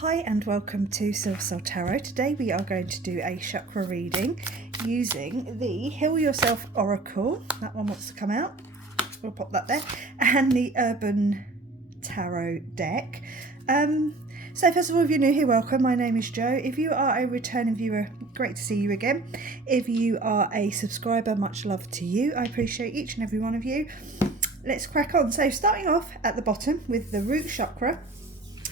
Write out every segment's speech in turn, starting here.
Hi and welcome to Silver Soul Tarot. Today we are going to do a chakra reading using the Heal Yourself Oracle. That one wants to come out. We'll pop that there. And the Urban Tarot deck. So first of all, if you're new here, welcome. My name is Jo. If you are a returning viewer, great to see you again. If you are a subscriber, much love to you. I appreciate each and every one of you. Let's crack on. So starting off at the bottom with the root chakra,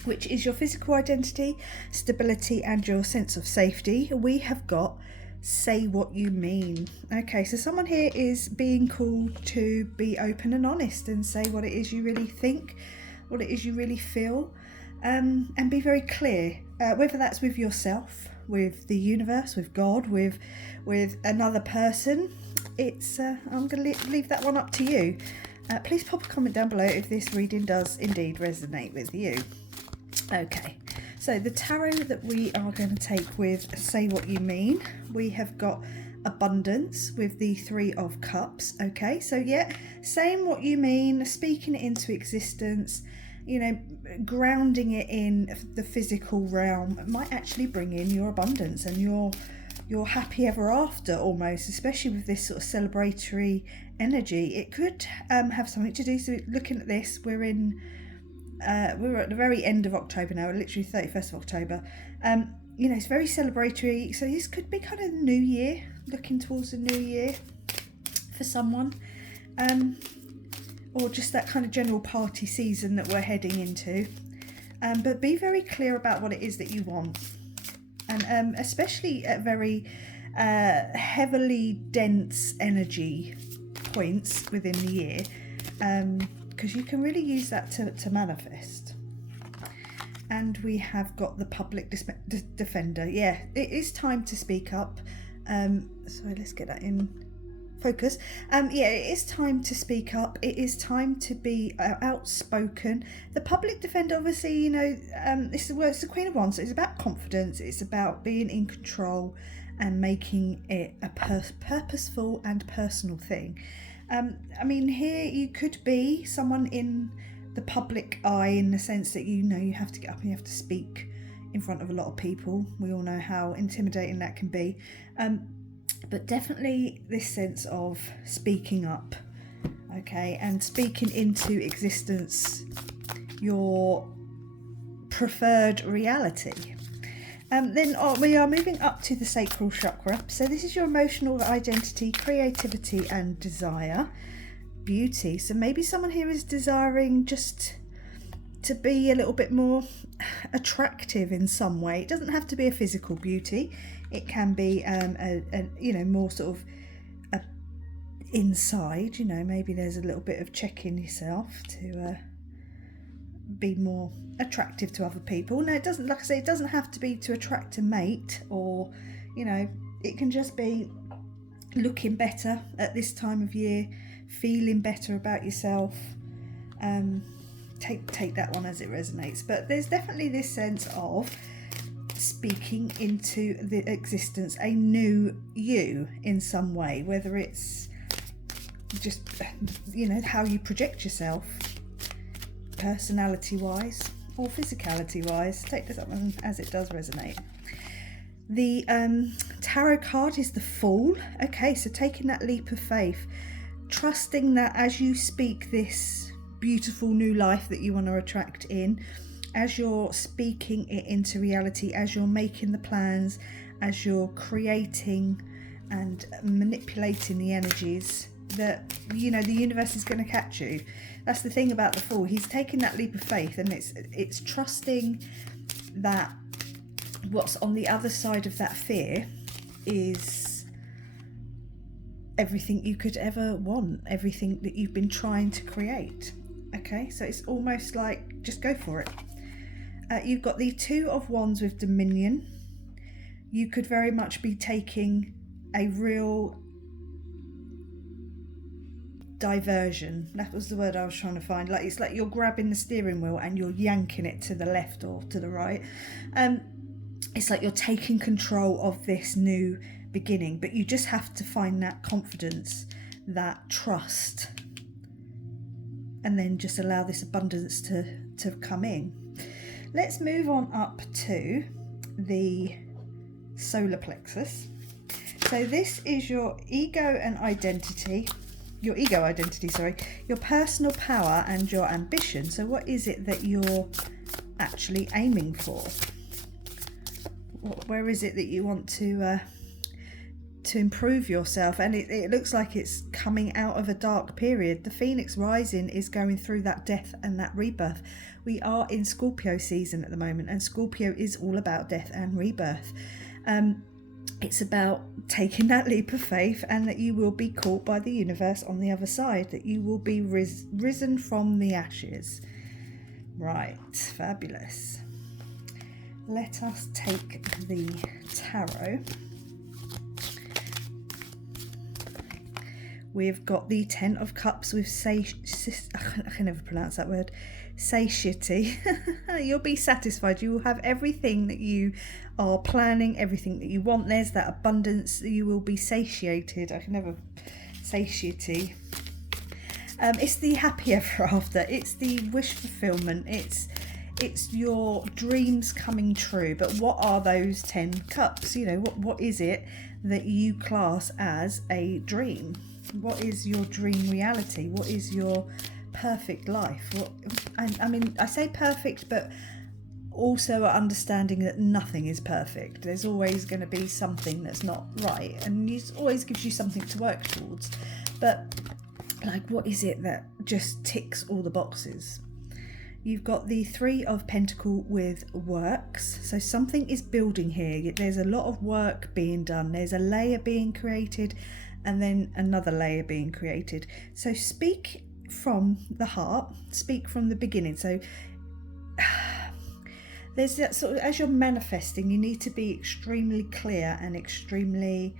which is your physical identity, stability, and your sense of safety, we have got say what you mean. Okay, so someone here is being called to be open and honest and say what it is you really think, what it is you really feel, and be very clear, whether that's with yourself, with the universe, with God, with another person. It's I'm going to leave that one up to you. Please pop a comment down below if this reading does indeed resonate with you. Okay, so the tarot that we are going to take with Say What You Mean, we have got Abundance with the Three of Cups. Okay, so yeah, saying what you mean, speaking it into existence, you know, grounding it in the physical realm might actually bring in your abundance and your happy ever after almost, especially with this sort of celebratory energy. It could have something to do, so looking at this, we're at the very end of October now, literally 31st of October. You know, it's very celebratory, so this could be kind of the new year, looking towards the new year for someone, or just that kind of general party season that we're heading into. But be very clear about what it is that you want, and especially at very heavily dense energy points within the year, because you can really use that to manifest. And we have got the public defender. Yeah, it is time to speak up. Sorry, let's get that in focus. Yeah, it is time to speak up. It is time to be outspoken. The public defender, obviously, you know, it's the Queen of Wands, so it's about confidence. It's about being in control and making it a purposeful and personal thing. I mean, here you could be someone in the public eye, in the sense that, you know, you have to get up and you have to speak in front of a lot of people. We all know how intimidating that can be. But definitely this sense of speaking up, okay, and speaking into existence your preferred reality. Then we are moving up to the sacral chakra. So this is your emotional identity, creativity and desire, beauty. So maybe someone here is desiring just to be a little bit more attractive in some way. It doesn't have to be a physical beauty. It can be you know, more sort of inside, you know, maybe there's a little bit of checking yourself to be more attractive to other people. No, it doesn't, like I say, it doesn't have to be to attract a mate, or, you know, it can just be looking better at this time of year, feeling better about yourself. Take that one as it resonates. But there's definitely this sense of speaking into the existence a new you in some way, whether it's just, you know, how you project yourself personality wise or physicality wise. Take this up as it does resonate. The tarot card is the Fool. Okay, so taking that leap of faith, trusting that as you speak this beautiful new life that you want to attract in, as you're speaking it into reality, as you're making the plans, as you're creating and manipulating the energies, that, you know, the universe is going to catch you. That's the thing about the Fool. He's taking that leap of faith, and it's trusting that what's on the other side of that fear is everything you could ever want, everything that you've been trying to create. Okay, so it's almost like just go for it. You've got the Two of Wands with Dominion. You could very much be taking a real diversion. That was the word I was trying to find. Like, it's like you're grabbing the steering wheel and you're yanking it to the left or to the right. It's like you're taking control of this new beginning, but you just have to find that confidence, that trust, and then just allow this abundance to come in. let's move on up to the solar plexus. So this is your ego identity, your personal power and your ambition. So what is it that you're actually aiming for? Where is it that you want to improve yourself? And it looks like it's coming out of a dark period. The Phoenix rising is going through that death and that rebirth. We are in Scorpio season at the moment, and Scorpio is all about death and rebirth. It's about taking that leap of faith, and that you will be caught by the universe on the other side, that you will be risen from the ashes. Right, fabulous. Let us take the tarot. We've got the Ten of Cups with I can never pronounce that word. Satiety. You'll be satisfied. You will have everything that you are planning, everything that you want. There's that abundance. You will be satiated. I can never satiety. It's the happy ever after. It's the wish fulfillment. It's your dreams coming true. But what are those 10 cups? You know, what is it that you class as a dream? What is your dream reality? What is your perfect life? I mean, I say perfect, but also understanding that nothing is perfect. There's always going to be something that's not right, and it always gives you something to work towards. But like, what is it that just ticks all the boxes? You've got the Three of Pentacles with works. So something is building here. There's a lot of work being done. There's a layer being created, and then another layer being created. So speak from the heart, speak from the beginning. So there's that sort of, as you're manifesting, you need to be extremely clear and extremely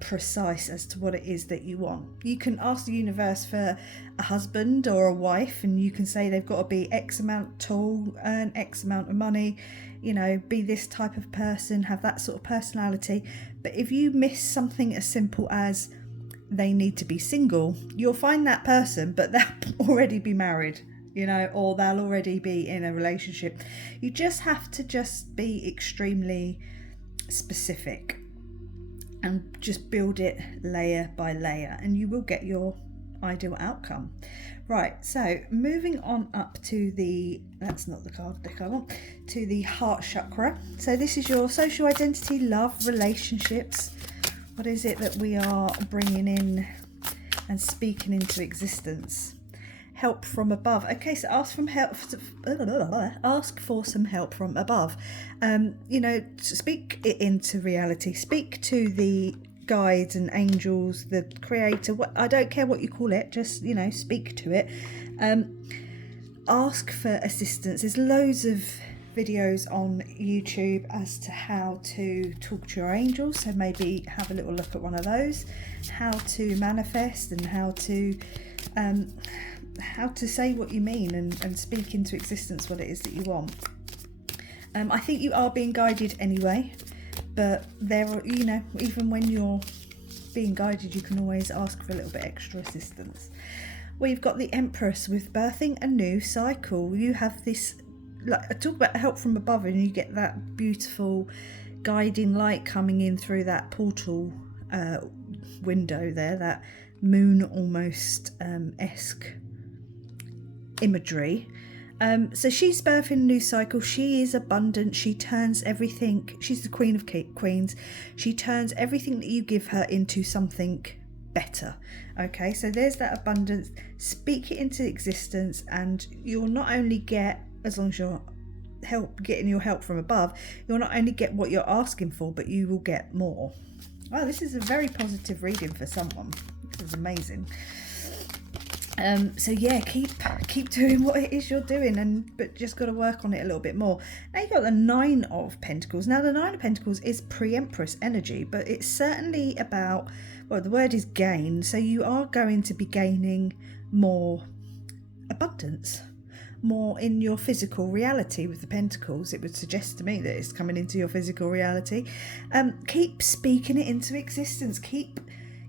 precise as to what it is that you want. You can ask the universe for a husband or a wife, and you can say they've got to be X amount tall, earn X amount of money, you know, be this type of person, have that sort of personality. But if you miss something as simple as they need to be single, you'll find that person, but they'll already be married, you know, or they'll already be in a relationship. You just have to just be extremely specific and just build it layer by layer, and you will get your ideal outcome. Right, so moving on up to the, that's not the card deck I want, to the heart chakra. So this is your social identity, love, relationships. What is it that we are bringing in and speaking into existence? Help from above. Okay, so ask for some help from above. You know, speak it into reality. Speak to the guides and angels, the creator. I don't care what you call it. Just, you know, speak to it. Ask for assistance. There's loads of videos on YouTube as to how to talk to your angels, so maybe have a little look at one of those. How to manifest, and how to say what you mean and speak into existence what it is that you want. I think you are being guided anyway, but there are, you know, even when you're being guided, you can always ask for a little bit extra assistance. We've got the Empress with birthing a new cycle. You have this, like, I talk about help from above, and you get that beautiful guiding light coming in through that portal window there, that moon almost esque imagery. So she's birthing a new cycle. She is abundant. She turns everything, she's the Queen of Queens. She turns everything that you give her into something better. Okay, so there's that abundance. Speak it into existence, and you'll not only get, as long as you're getting your help from above, you'll not only get what you're asking for, but you will get more. Wow, this is a very positive reading for someone. This is amazing. So yeah, keep doing what it is you're doing, but just got to work on it a little bit more. Now you've got the Nine of Pentacles. Now the Nine of Pentacles is pre-Empress energy, but it's certainly about, well, the word is gain. So you are going to be gaining more abundance, more in your physical reality with the Pentacles. It would suggest to me that it's coming into your physical reality. Keep speaking it into existence. Keep,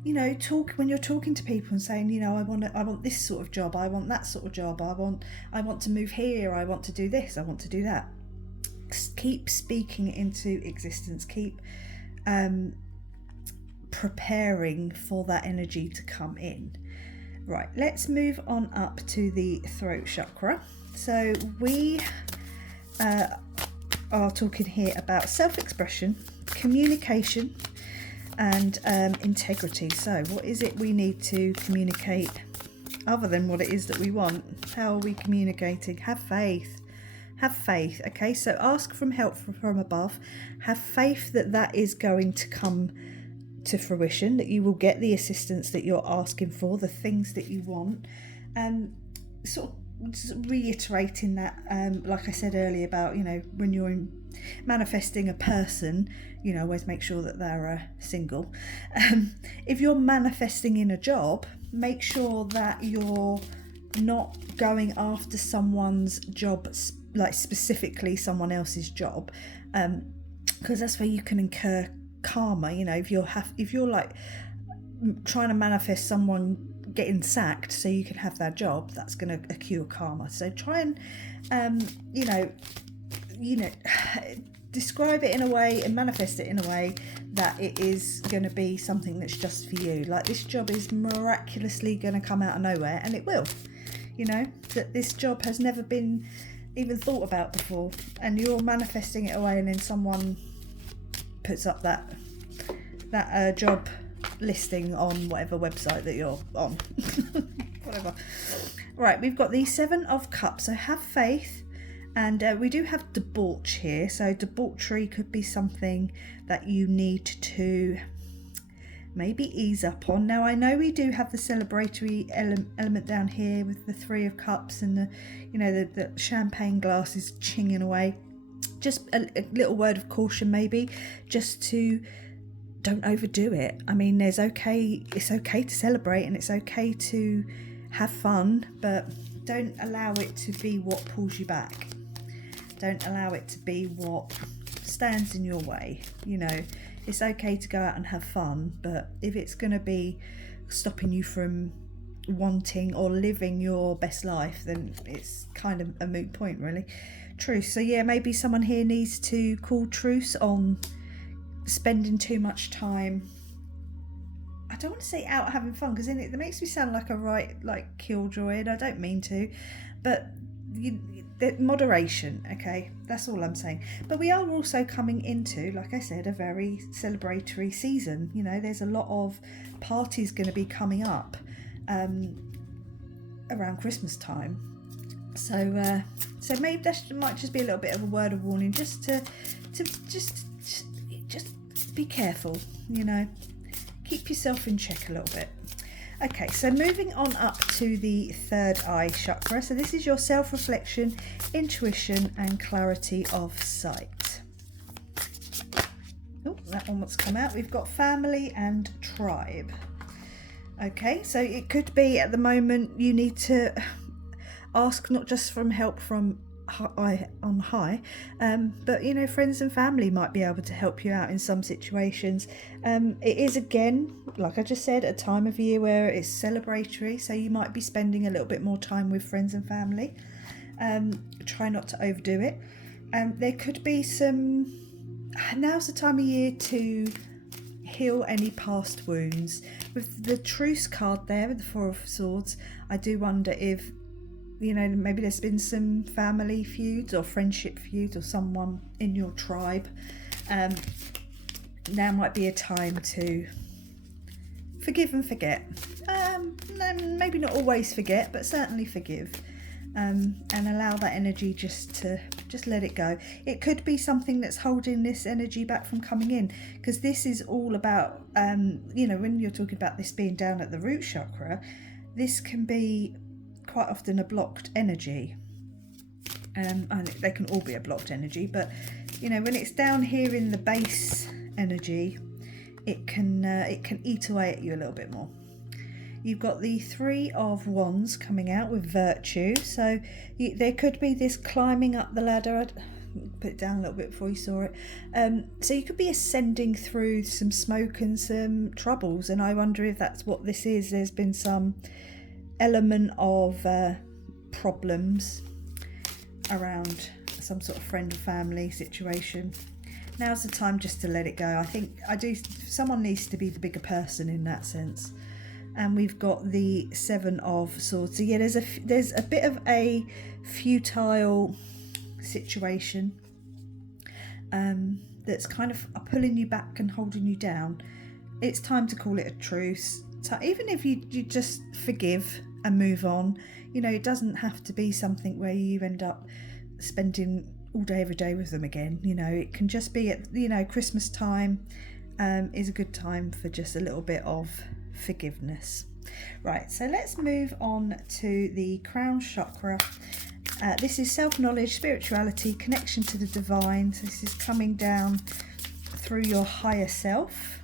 you know, talk when you're talking to people and saying, you know, I want this sort of job, I want that sort of job, I want to move here, I want to do this, I want to do that. keep speaking it into existence. Keep preparing for that energy to come in. Right, let's move on up to the throat chakra. So we are talking here about self-expression, communication, and integrity. So what is it we need to communicate other than what it is that we want? How are we communicating? Have faith. Have faith. Okay, so ask for help from above. Have faith that that is going to come to fruition, that you will get the assistance that you're asking for, the things that you want. Sort of just reiterating that, like I said earlier about, when you're manifesting a person, always make sure that they're single. If you're manifesting in a job, make sure that you're not going after someone's job, like specifically someone else's job, because that's where you can incur karma. If you're like trying to manifest someone getting sacked so you can have that job, that's going to accrue karma. So try and describe it in a way and manifest it in a way that it is going to be something that's just for you. Like, this job is miraculously going to come out of nowhere, and it will. That this job has never been even thought about before, and you're manifesting it away, and then someone puts up that job listing on whatever website that you're on. Whatever. Right, we've got the 7 of Cups. So have faith, and we do have debauch here. So debauchery could be something that you need to maybe ease up on. Now, I know we do have the celebratory element down here with the 3 of Cups and the champagne glasses chinging away. Just a little word of caution, maybe, just to don't overdo it. I mean, it's okay to celebrate and it's okay to have fun, but don't allow it to be what pulls you back. Don't allow it to be what stands in your way. It's okay to go out and have fun, but if it's going to be stopping you from wanting or living your best life, then it's kind of a moot point, really. Truce. So yeah, maybe someone here needs to call truce on spending too much time, I don't want to say out having fun, because it makes me sound like a right killjoy, and I don't mean to, but moderation. Okay, that's all I'm saying. But we are also coming into, like I said, a very celebratory season. There's a lot of parties going to be coming up around Christmas time. So maybe that might just be a little bit of a word of warning, just to be careful. Keep yourself in check a little bit. Okay, so moving on up to the 3rd eye chakra. So this is your self-reflection, intuition, and clarity of sight. Oh, that one wants to come out. We've got family and tribe. Okay, so it could be at the moment you need to ask not just from help from on high, but friends and family might be able to help you out in some situations. It is, again, like I just said, a time of year where it's celebratory, so you might be spending a little bit more time with friends and family. Try not to overdo it. There could be now's the time of year to heal any past wounds. With the truce card there with the 4 of Swords, I do wonder if maybe there's been some family feuds or friendship feuds or someone in your tribe. Now might be a time to forgive and forget. Maybe not always forget, but certainly forgive, and allow that energy just let it go. It could be something that's holding this energy back from coming in, because this is all about, when you're talking about this being down at the root chakra, this can be quite often a blocked energy, and they can all be a blocked energy, but when it's down here in the base energy, it can eat away at you a little bit more. You've got the 3 of Wands coming out with virtue, so there could be this climbing up the ladder. I'd put it down a little bit before you saw it. So you could be ascending through some smoke and some troubles, and I wonder if that's what this is. There's been some element of problems around some sort of friend or family situation. Now's the time just to let it go. I think someone needs to be the bigger person in that sense. And we've got the Seven of Swords. So yeah, there's a bit of a futile situation that's kind of pulling you back and holding you down. It's time to call it a truce. So even if you just forgive and move on, you know, it doesn't have to be something where you end up spending all day every day with them again. You know, it can just be at, you know, Christmas time is a good time for just a little bit of forgiveness. Right, so let's move on to the crown chakra. This is self-knowledge, spirituality, connection to the divine. So this is coming down through your higher self.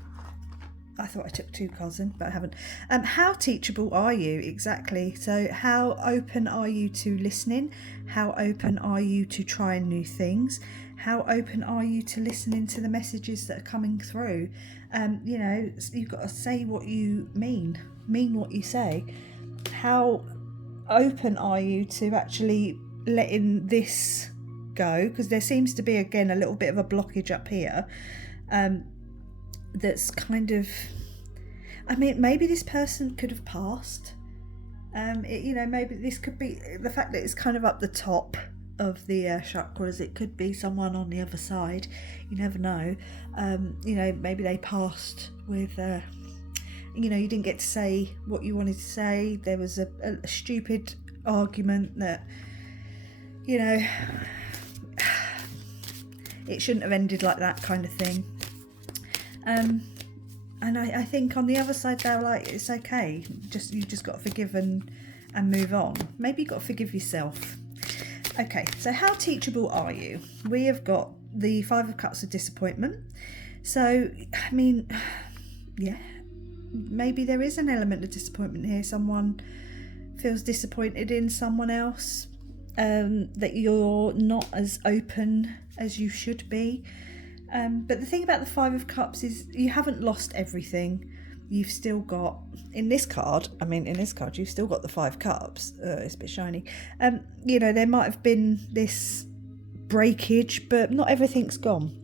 I thought I took two cards in, but I haven't. How teachable are you? Exactly. So how open are you to listening? How open are you to trying new things? How open are you to listening to the messages that are coming through? You know, you've got to say what you mean what you say. How open are you to actually letting this go? Because there seems to be, again, a little bit of a blockage up here. That's kind of, I mean, maybe this person could have passed. You know, maybe this could be the fact that it's kind of up the top of the chakras. It could be someone on the other side. You never know. You know, maybe they passed with, you know, you didn't get to say what you wanted to say. There was a stupid argument that, you know, it shouldn't have ended like that, kind of thing. And I think on the other side they're like, it's okay, you just got to forgive and move on. Maybe you got to forgive yourself. Okay, so how teachable are you? We have got the Five of Cups of disappointment. So I mean, yeah, maybe there is an element of disappointment here. Someone feels disappointed in someone else, that you're not as open as you should be. But the thing about the Five of Cups is you haven't lost everything. You've still got, in this card, you've still got the Five Cups. It's a bit shiny. You know, there might have been this breakage, but not everything's gone.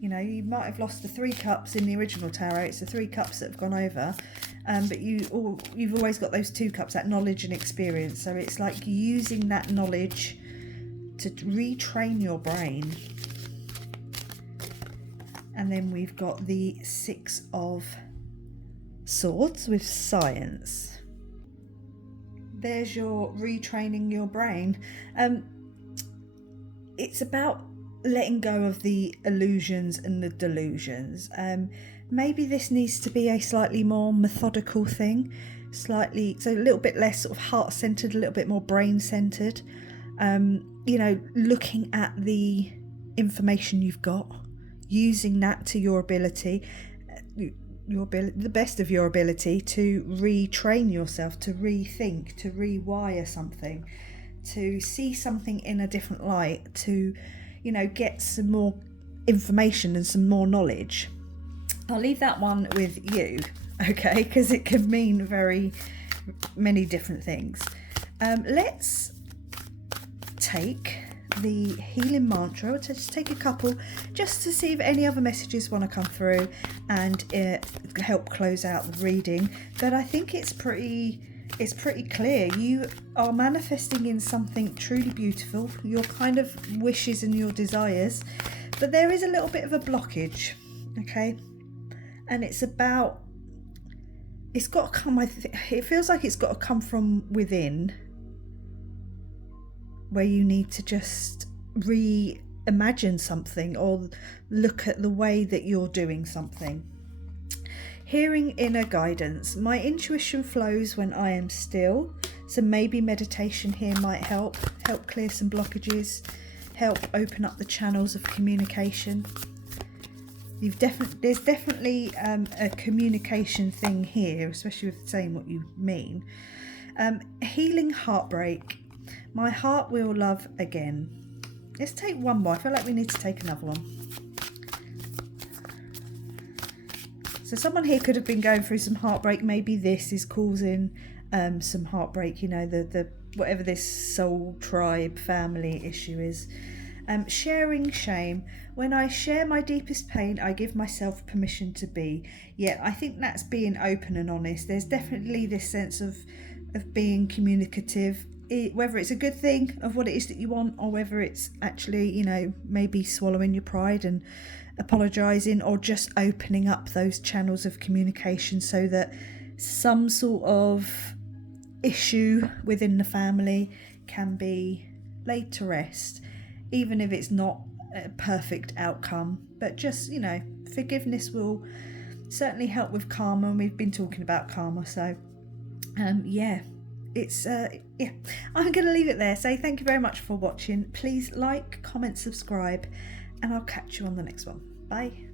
You know, you might have lost the Three Cups in the original tarot. It's the Three Cups that have gone over. But you've always got those Two Cups, that knowledge and experience. So it's like using that knowledge to retrain your brain. And then we've got the Six of Swords with science. There's your retraining your brain. It's about letting go of the illusions and the delusions. Maybe this needs to be a slightly more methodical thing, so a little bit less sort of heart-centered, a little bit more brain-centered. You know, looking at the information you've got, using that to your ability, the best of your ability to retrain yourself, to rethink, to rewire something, to see something in a different light, to, you know, get some more information and some more knowledge. I'll leave that one with you, okay, because it can mean very many different things. Let's take the healing mantra. I'll just take a couple just to see if any other messages want to come through and help close out the reading. But I think it's pretty clear. You are manifesting in something truly beautiful, your kind of wishes and your desires, but there is a little bit of a blockage, okay? And it's got to come, it feels like it's got to come from within, where you need to just reimagine something or look at the way that you're doing something. Hearing inner guidance. My intuition flows when I am still. So maybe meditation here might help clear some blockages, help open up the channels of communication. There's definitely a communication thing here, especially with saying what you mean. Healing heartbreak. My heart will love again. Let's take one more. I feel like we need to take another one. So someone here could have been going through some heartbreak. Maybe this is causing some heartbreak, you know, the whatever this soul tribe family issue is. Sharing shame. When I share my deepest pain, I give myself permission to be. Yeah, I think that's being open and honest. There's definitely this sense of being communicative, whether it's a good thing of what it is that you want, or whether it's actually, you know, maybe swallowing your pride and apologising, or just opening up those channels of communication so that some sort of issue within the family can be laid to rest, even if it's not a perfect outcome. But just, you know, forgiveness will certainly help with karma, and we've been talking about karma, so yeah, it's yeah, I'm gonna leave it there. So thank you very much for watching. Please like, comment, subscribe, and I'll catch you on the next one. Bye.